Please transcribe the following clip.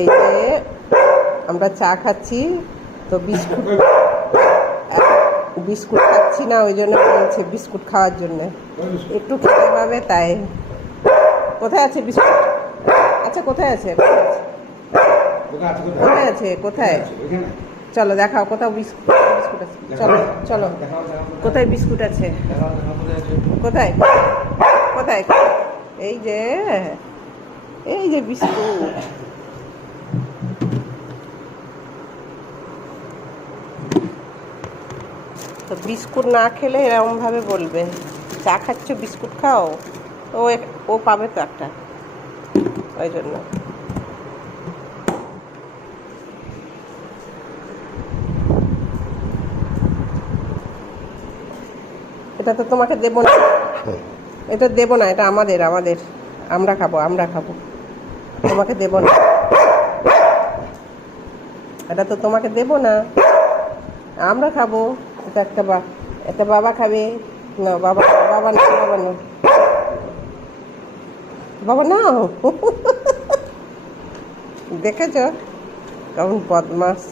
এই যে আমরা চা খাচ্ছি, তো বিস্কুট বিস্কুট খাচ্ছি না, ওই জন্য বলছে বিস্কুট খাওয়ার জন্যে, একটু খেতে পাবে তাই। কোথায় আছে বিস্কুট? আচ্ছা কোথায় আছে? কোথায় আছে? কোথায়? চলো দেখাও কোথাও বিস্কুট আছে। চলো চলো, কোথায় বিস্কুট আছে? কোথায় কোথায়? এই যে, এই যে বিস্কুট। তো বিস্কুট না খেলে এরকম ভাবে বলবে চা খাচ্ছ বিস্কুট খাও, ও পাবে তো একটা, ওই জন্য। এটা তো তোমাকে দেবো না, এটা দেবো না, এটা আমাদের আমাদের আমরা খাবো, আমরা খাবো, তোমাকে দেবো না, এটা তো তোমাকে দেবো না, আমরা খাবো। এটা এটা বাবা খাবে না, বাবা বাবা না, বাবা না, বাবা নাও। দেখেছ কেমন বদমাস।